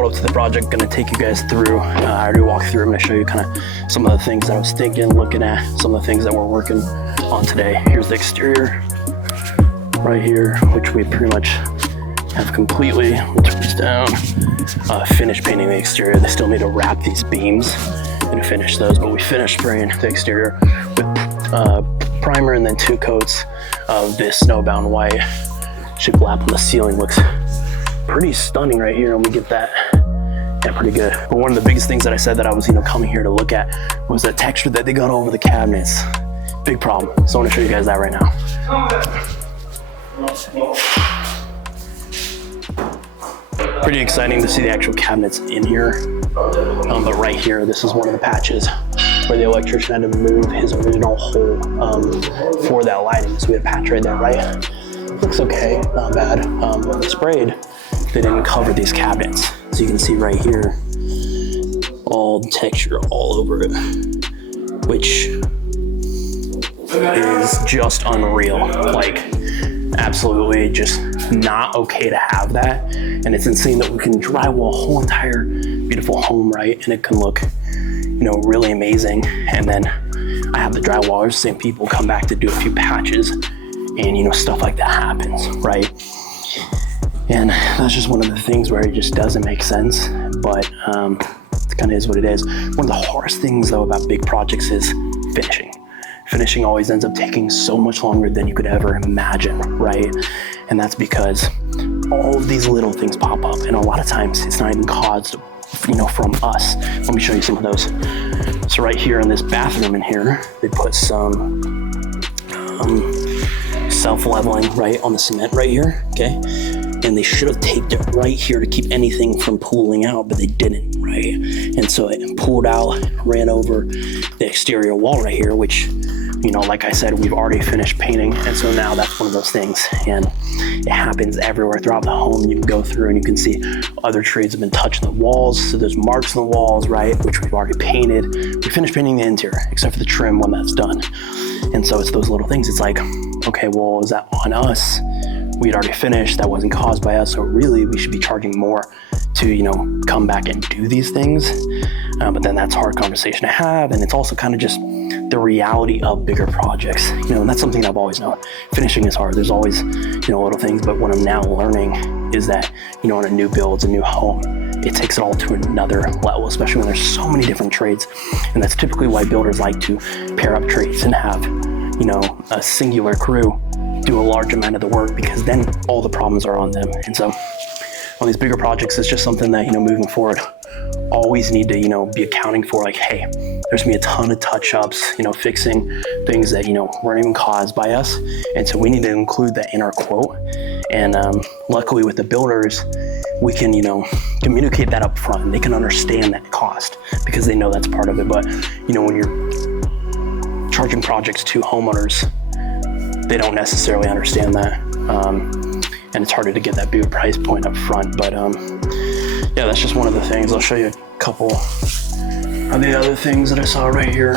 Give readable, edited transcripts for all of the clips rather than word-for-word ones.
pulled up to the project, gonna take you guys through. I already walked through. I'm gonna show you kind of some of the things that I was thinking, looking at, some of the things that we're working on today. Here's the exterior right here, which we pretty much have completely, we'll turn this down, finished painting the exterior. They still need to wrap these beams and finish those, but we finished spraying the exterior with primer and then 2 coats of this snowbound white. Shiplap on the ceiling looks pretty stunning right here, and we get that pretty good. But one of the biggest things that I said that I was coming here to look at was the texture that they got over the cabinets. Big problem. So I want to show you guys that right now. Pretty exciting to see the actual cabinets in here. But right here, this is one of the patches where the electrician had to move his original hole for that lighting. So we had a patch right there, right? Looks okay, not bad. When they sprayed, they didn't cover these cabinets. So you can see right here, all the texture all over it, which is just unreal. Like, absolutely just not okay to have that. And it's insane that we can drywall a whole entire beautiful home, right? And it can look, really amazing. And then I have the drywallers, same people, come back to do a few patches, and stuff like that happens, right? And that's just one of the things where it just doesn't make sense, but it kind of is what it is. One of the hardest things though about big projects is finishing. Finishing always ends up taking so much longer than you could ever imagine, right? And that's because all of these little things pop up, and a lot of times it's not even caused, from us. Let me show you some of those. So right here in this bathroom in here, they put some self-leveling right on the cement right here, okay? And they should have taped it right here to keep anything from pooling out, but they didn't, right? And so it pulled out, ran over the exterior wall right here, which, like I said, we've already finished painting. And so now that's one of those things. And it happens everywhere throughout the home. You can go through and you can see other trades have been touching the walls. So there's marks on the walls, right? Which we've already painted. We finished painting the interior, except for the trim when that's done. And so it's those little things. It's like, okay, well, is that on us? We'd already finished, that wasn't caused by us, so really we should be charging more to, come back and do these things. But then that's a hard conversation to have, and it's also kind of just the reality of bigger projects. And that's something I've always known. Finishing is hard, there's always, little things, but what I'm now learning is that, on a new build, a new home, it takes it all to another level, especially when there's so many different trades. And that's typically why builders like to pair up trades and have, a singular crew do a large amount of the work, because then all the problems are on them. And so on these bigger projects, it's just something that, moving forward, always need to, be accounting for, like, hey, there's gonna be a ton of touch-ups, fixing things that, weren't even caused by us. And so we need to include that in our quote. And luckily with the builders, we can, communicate that up front. They can understand that cost because they know that's part of it. But, when you're charging projects to homeowners, they don't necessarily understand that. And it's harder to get that big price point up front. But yeah, that's just one of the things. I'll show you a couple of the other things that I saw right here.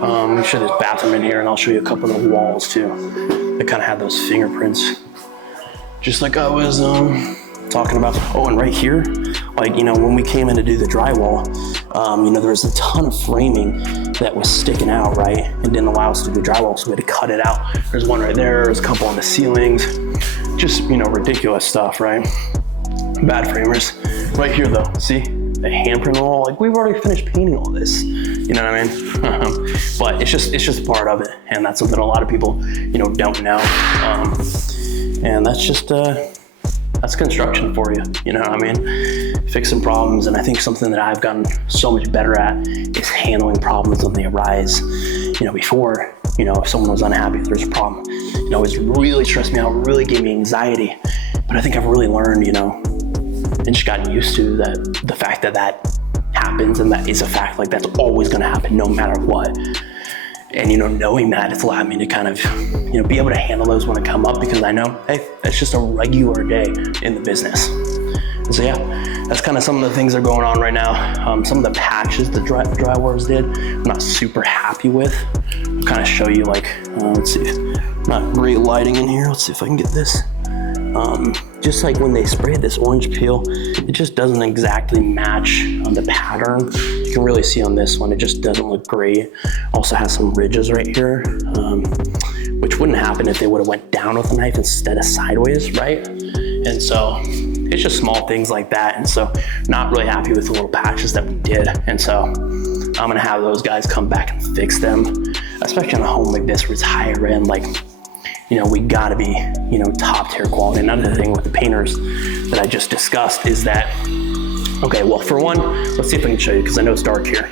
Let me show this bathroom in here, and I'll show you a couple of the walls too. They kind of have those fingerprints, just like I was talking about. Oh, and right here, like, when we came in to do the drywall, there was a ton of framing that was sticking out, right? And didn't allow us to do drywall, so we had to cut it out. There's one right there, there's a couple on the ceilings, just, ridiculous stuff, right? Bad framers. Right here though, see? The handprint on the wall, like, we've already finished painting all this, you know what I mean? But it's just part of it, and that's something a lot of people, don't know. And that's just, that's construction for you, you know what I mean? Fixing problems. And I think something that I've gotten so much better at is handling problems when they arise. Before, if someone was unhappy, if there's a problem, it was really stressed me out, really gave me anxiety. But I think I've really learned, and just gotten used to the fact that happens, and that is a fact. Like, that's always gonna happen no matter what. And knowing that, it's allowed me to kind of be able to handle those when they come up, because I know, hey, it's just a regular day in the business. And so yeah, that's kind of some of the things that are going on right now. Some of the patches the drywallers did, I'm not super happy with. I'll kind of show you, like, let's see, not great lighting in here. Let's see if I can get this. just like when they sprayed this orange peel, it just doesn't exactly match the pattern. You can really see on this one, it just doesn't look great. Also has some ridges right here, which wouldn't happen if they would have went down with a knife instead of sideways, right? And so it's just small things like that. And so not really happy with the little patches that we did. And so I'm gonna have those guys come back and fix them, especially on a home like this where it's higher end. Like, you know, we gotta be, you know, top tier quality. Another thing with the painters that I just discussed is that, okay, well, for one, let's see if I can show you, because I know it's dark here.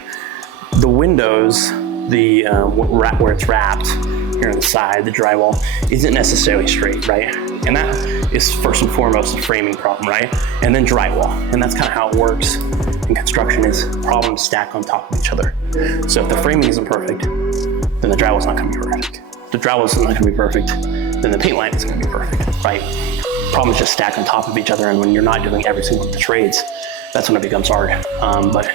The windows, where it's wrapped here on the side, the drywall, isn't necessarily straight, right? And that is first and foremost a framing problem, right? And then drywall. And that's kind of how it works in construction, is problems stack on top of each other. So if the framing isn't perfect, then the drywall's not gonna be perfect. If the drywall's not gonna be perfect, then the paint line isn't gonna be perfect, right? Problems just stack on top of each other, and when you're not doing every single of the trades, that's when it becomes hard. But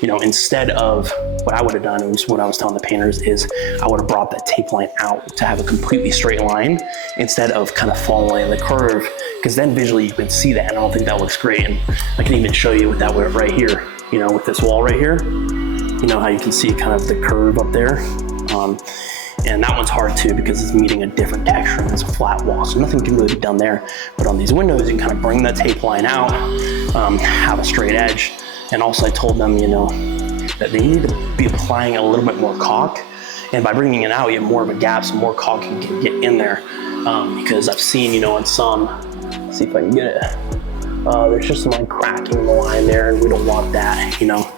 you know, instead of what I would have done, is what I was telling the painters, is I would have brought that tape line out to have a completely straight line instead of kind of following the curve, because then visually you can see that, and I don't think that looks great. And I can even show you with that right here, you know, with this wall right here, you know how you can see kind of the curve up there. And that one's hard too, because it's meeting a different texture and it's a flat wall, so nothing can really be done there. But on these windows, you can kind of bring that tape line out, have a straight edge. And also I told them, you know, that they need to be applying a little bit more caulk. And by bringing it out, you have more of a gap, so more caulk can get in there. Because I've seen, you know, on some, let's see if I can get it. There's just some like cracking in the line there, and we don't want that, you know.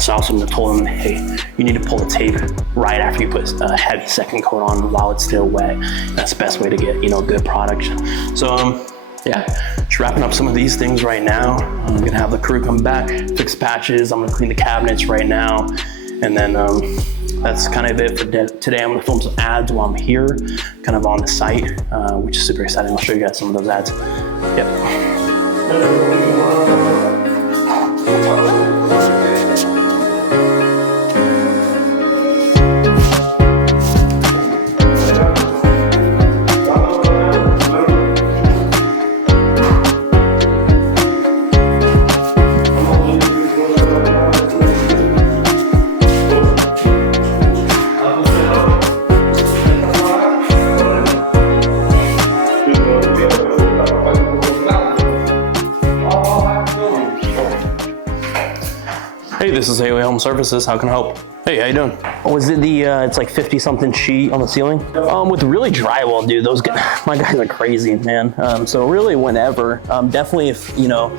So I also told them, hey, you need to pull the tape right after you put a heavy second coat on while it's still wet. That's the best way to get, you know, good product. So yeah, just wrapping up some of these things right now. I'm gonna have the crew come back, fix patches. I'm gonna clean the cabinets right now. And then that's kind of it for today. I'm gonna film some ads while I'm here, kind of on the site, which is super exciting. I'll show you guys some of those ads. Yep. Hey, this is Haley Home Services. How can I help? Hey, how you doing? Was it the, it's like 50 something sheet on the ceiling? With really drywall, dude, those guys, my guys are crazy, man. So really whenever, definitely if, you know,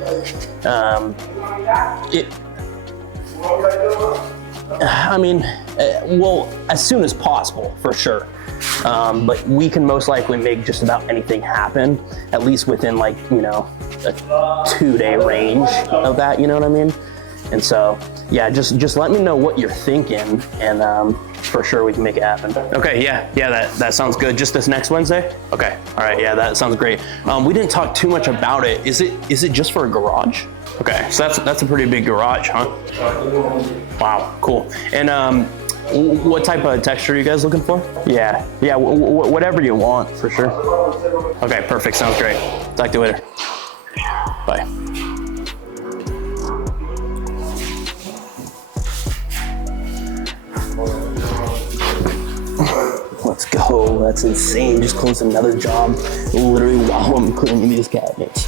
I mean, well, as soon as possible, for sure. But we can most likely make just about anything happen, at least within like, you know, a 2-day range of that, you know what I mean? And so, yeah, just let me know what you're thinking, and for sure we can make it happen. Okay, yeah, that sounds good. Just this next Wednesday? Okay, all right, yeah, that sounds great. We didn't talk too much about it. Is it just for a garage? Okay, so that's a pretty big garage, huh? Wow, cool. And what type of texture are you guys looking for? Yeah, whatever you want, for sure. Okay, perfect, sounds great. Talk to you later. Bye. Let's go, that's insane. Just closed another job literally while I'm cleaning these cabinets.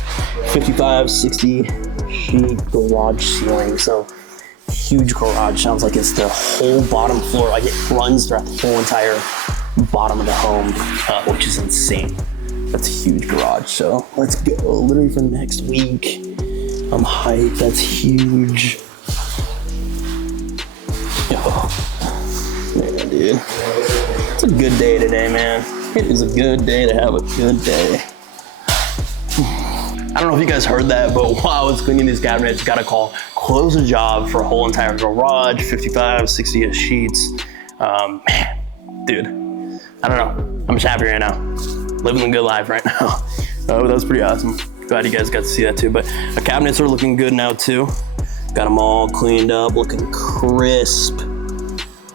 55, 60 sheet garage ceiling. So huge garage, sounds like it's the whole bottom floor. Like it runs throughout the whole entire bottom of the home, which is insane. That's a huge garage. So let's go, literally for next week. I'm hyped, that's huge. Man, dude. It's a good day today, man. It is a good day to have a good day. I don't know if you guys heard that, but while I was cleaning these cabinets, got a call, close a job for a whole entire garage, 55, 60 sheets. Man, dude, I don't know. I'm just happy right now. Living the good life right now. Oh, that was pretty awesome. Glad you guys got to see that too. But the cabinets are looking good now too. Got them all cleaned up, looking crisp.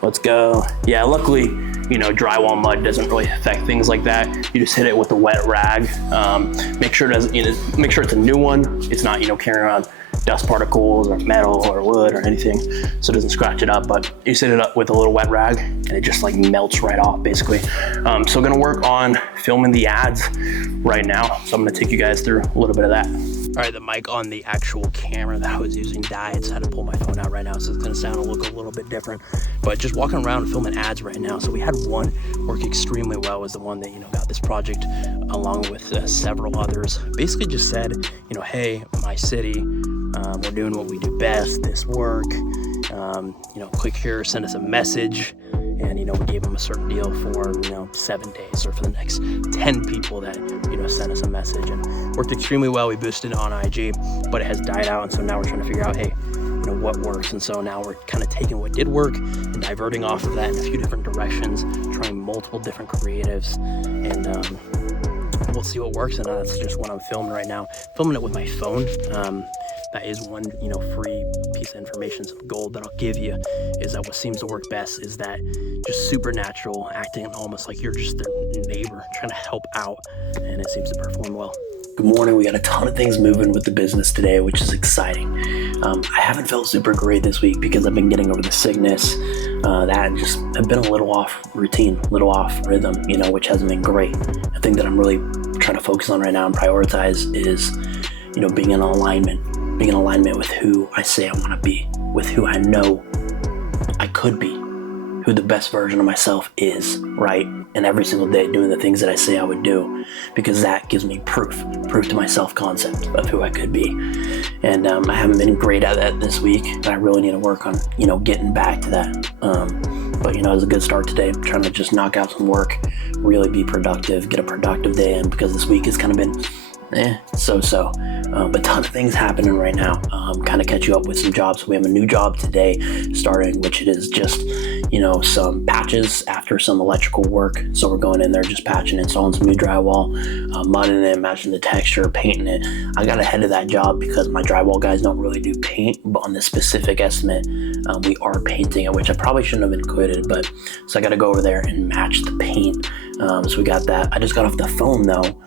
Let's go. Yeah, luckily, drywall mud doesn't really affect things like that. You just hit it with a wet rag. Make sure it's a new one. It's not, carrying around dust particles or metal or wood or anything, so it doesn't scratch it up. But you set it up with a little wet rag and it just like melts right off basically. So gonna work on filming the ads right now. So I'm gonna take you guys through a little bit of that. All right, the mic on the actual camera that I was using died, so I had to pull my phone out right now, so it's gonna sound and look a little bit different. But just walking around filming ads right now. So we had one work extremely well, was the one that, got this project along with several others. Basically just said, hey, my city, we're doing what we do best, this work, click here, send us a message. And, we gave them a certain deal for, 7 days, or for the next 10 people that, sent us a message, and worked extremely well. We boosted it on IG, but it has died out. And so now we're trying to figure out, hey, what works. And so now we're kind of taking what did work and diverting off of that in a few different directions, trying multiple different creatives, and we'll see what works. And that's just what I'm filming right now, filming it with my phone. That is one, free piece of information, some gold that I'll give you, is that what seems to work best is that just supernatural, acting almost like you're just their neighbor, trying to help out, and it seems to perform well. Good morning. We got a ton of things moving with the business today, which is exciting. I haven't felt super great this week because I've been getting over the sickness, that just I've been a little off routine, a little off rhythm, which hasn't been great. The thing that I'm really trying to focus on right now and prioritize is, being in alignment with who I say I want to be, with who I know I could be, who the best version of myself is, right? And every single day doing the things that I say I would do, because that gives me proof to my self-concept of who I could be. And I haven't been great at that this week, and I really need to work on, getting back to that. But it was a good start today. I'm trying to just knock out some work, really be productive, get a productive day in, because this week has kind of been so. But a ton of things happening right now. Kind of catch you up with some jobs. We have a new job today starting, which it is just, some patches after some electrical work. So we're going in there, just patching, installing some new drywall, mudding it, matching the texture, painting it. I got ahead of that job because my drywall guys don't really do paint, but on this specific estimate, we are painting it, which I probably shouldn't have included, but so I got to go over there and match the paint. So we got that. I just got off the phone though,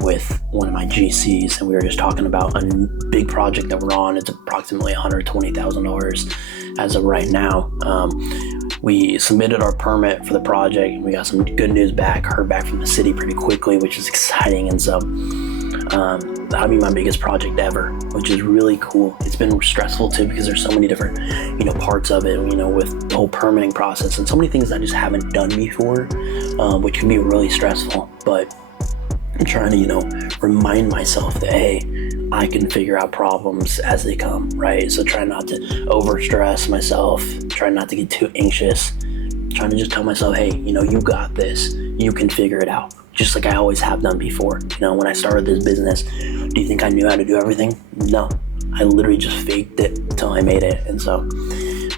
with one of my GCs, and we were just talking about a big project that we're on. It's approximately $120,000 as of right now. We submitted our permit for the project, and we got some good news back, heard back from the city pretty quickly, which is exciting. And so that'll be my biggest project ever, which is really cool. It's been stressful too, because there's so many different, parts of it, with the whole permitting process and so many things I just haven't done before, which can be really stressful. But I'm trying to, remind myself that, hey, I can figure out problems as they come, right? So try not to overstress myself, try not to get too anxious, trying to just tell myself, hey, you got this, you can figure it out, just like I always have done before. When I started this business, do you think I knew how to do everything? No, I literally just faked it until I made it. And so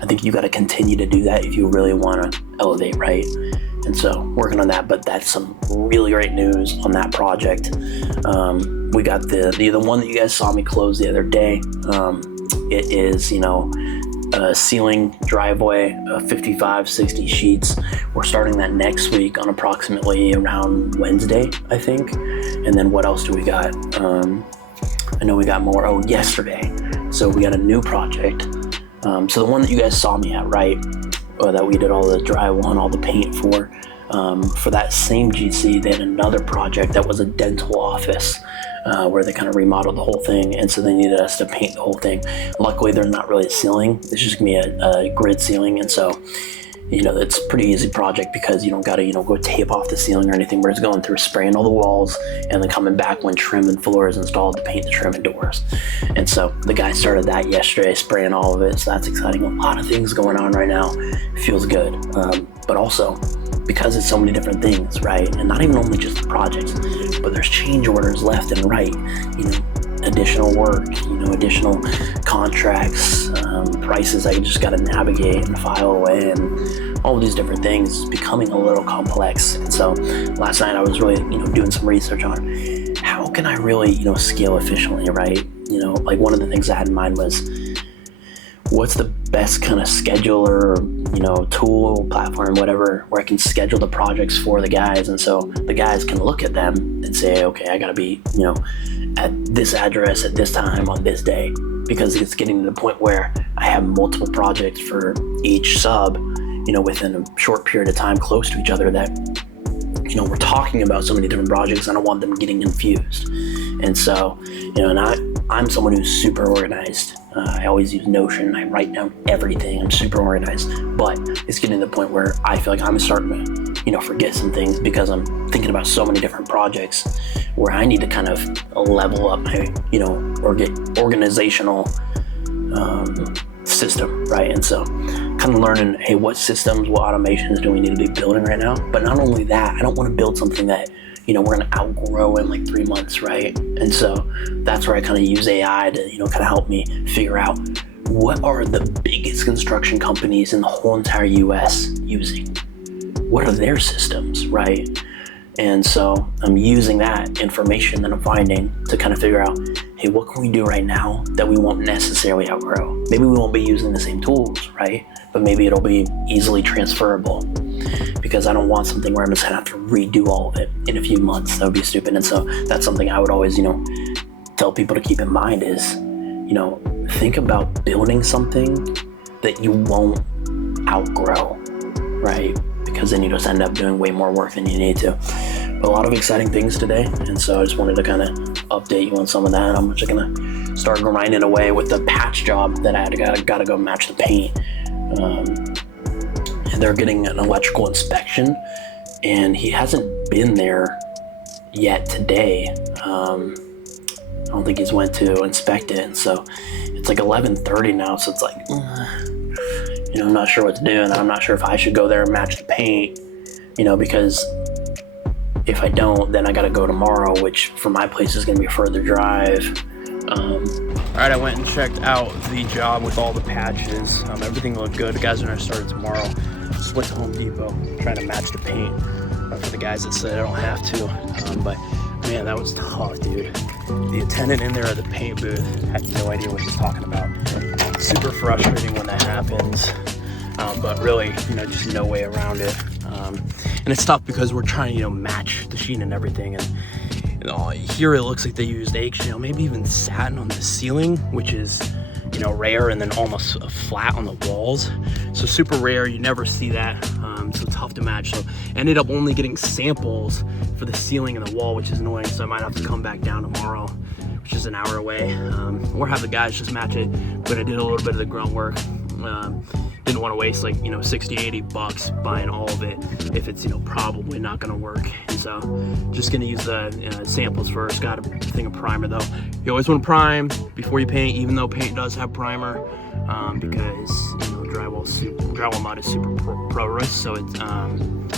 I think you got to continue to do that if you really want to elevate, right? And so working on that, but that's some really great news on that project. We got the one that you guys saw me close the other day. It is, a ceiling driveway, 55, 60 sheets. We're starting that next week on approximately around Wednesday, I think. And then what else do we got? I know we got more. Oh, yesterday. So we got a new project. So the one that you guys saw me at, right? That we did all the drywall and all the paint for that same GC, they had another project that was a dental office, where they kind of remodeled the whole thing, and so they needed us to paint the whole thing. Luckily, they're not really a ceiling, it's just gonna be a grid ceiling, and so it's a pretty easy project because you don't gotta go tape off the ceiling or anything. We're just going through spraying all the walls and then coming back when trim and floor is installed to paint the trim and doors. And so the guy started that yesterday, spraying all of it, so that's exciting. A lot of things going on right now. It feels good, but also because it's so many different things, right? And not even only just the projects, but there's change orders left and right, additional work, additional contracts, prices I just got to navigate and file away, and all of these different things is becoming a little complex. And so last night I was really, doing some research on how can I really, scale efficiently, right? Like one of the things I had in mind was, what's the best kind of scheduler, tool, platform, whatever, where I can schedule the projects for the guys. And so the guys can look at them and say, okay, I gotta be, at this address at this time on this day, because it's getting to the point where I have multiple projects for each sub, within a short period of time close to each other that, we're talking about so many different projects. I don't want them getting confused. And so, and I'm someone who's super organized. I always use Notion. I write down everything. I'm super organized, but it's getting to the point where I feel like I'm starting to, forget some things because I'm thinking about so many different projects where I need to kind of level up my, organizational system, right? And so kind of learning, hey, what systems, what automations do we need to be building right now? But not only that, I don't want to build something that, we're going to outgrow in like 3 months, right? And so that's where I kind of use AI to, kind of help me figure out what are the biggest construction companies in the whole entire US using? What are their systems, right? And so I'm using that information that I'm finding to kind of figure out, hey, what can we do right now that we won't necessarily outgrow? Maybe we won't be using the same tools, right? But maybe it'll be easily transferable, because I don't want something where I'm just gonna have to redo all of it in a few months. That would be stupid. And so that's something I would always, tell people to keep in mind is, think about building something that you won't outgrow, right? Because then you just end up doing way more work than you need to. A lot of exciting things today, and so I just wanted to kind of update you on some of that. I'm just gonna start grinding away with the patch job that I gotta go match the paint. And they're getting an electrical inspection, and he hasn't been there yet today. I don't think he's went to inspect it, and so it's like 11:30 now, so it's like, I'm not sure what to do, and I'm not sure if I should go there and match the paint, because if I don't, then I gotta go tomorrow, which from my place is gonna be a further drive. All right, I went and checked out the job with all the patches. Everything looked good. The guys are gonna start it tomorrow. Just went to Home Depot, trying to match the paint for the guys that said I don't have to. But man, that was tough, dude. The attendant in there at the paint booth had no idea what he was talking about. Super frustrating when that happens, but really, just no way around it. And it's tough because we're trying to, match the sheen and everything. And here it looks like they used eggshell, maybe even satin on the ceiling, which is, rare, and then almost flat on the walls. So super rare, you never see that. So tough to match. So ended up only getting samples for the ceiling and the wall, which is annoying. So I might have to come back down tomorrow, which is an hour away, or have the guys just match it. But I did a little bit of the grunt work. Didn't want to waste like, $60-80 buying all of it if it's, probably not going to work. And so just going to use the samples first. Got a thing of primer though. You always want to prime before you paint, even though paint does have primer, because, drywall mud is super porous, so it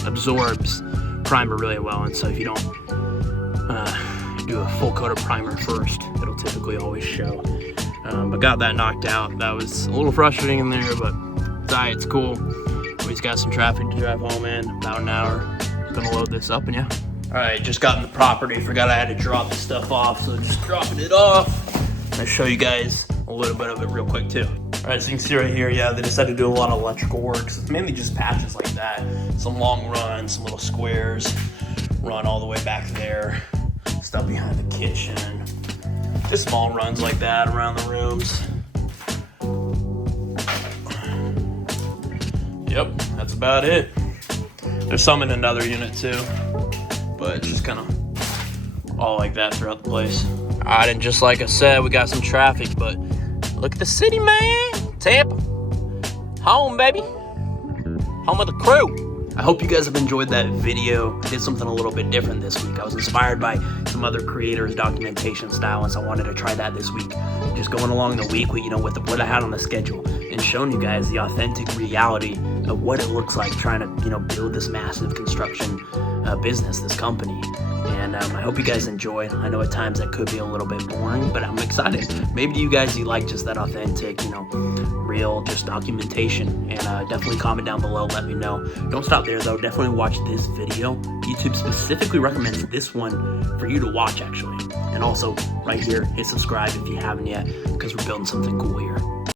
absorbs primer really well. And so if you don't do a full coat of primer first, it'll typically always show. But got that knocked out. That was a little frustrating in there, but it's cool. Always got some traffic to drive home in, about an hour. Gonna load this up, and yeah. All right, just got in the property. Forgot I had to drop the stuff off, so just dropping it off. I'll show you guys a little bit of it real quick too. All right, so you can see right here, yeah, they decided to do a lot of electrical work. So it's mainly just patches like that. Some long runs, some little squares, run all the way back there. Stuff behind the kitchen. Just small runs like that around the rooms. Yep, that's about it. There's some in another unit too, but it's just kind of all like that throughout the place. All right, and just like I said, we got some traffic, but look at the city, man. Tampa, home, baby. Home of the crew. I hope you guys have enjoyed that video. I did something a little bit different this week. I was inspired by some other creators' documentation style, and so I wanted to try that this week. Just going along the week with, with what I had on the schedule and showing you guys the authentic reality of what it looks like trying to, build this massive construction business, this company. And I hope you guys enjoy. I know at times that could be a little bit boring, but I'm excited. Maybe you guys, you like just that authentic, real, just documentation. And definitely comment down below, let me know. Don't stop there though, definitely watch this video. YouTube specifically recommends this one for you to watch actually. And also right here, hit subscribe if you haven't yet, because we're building something cool here.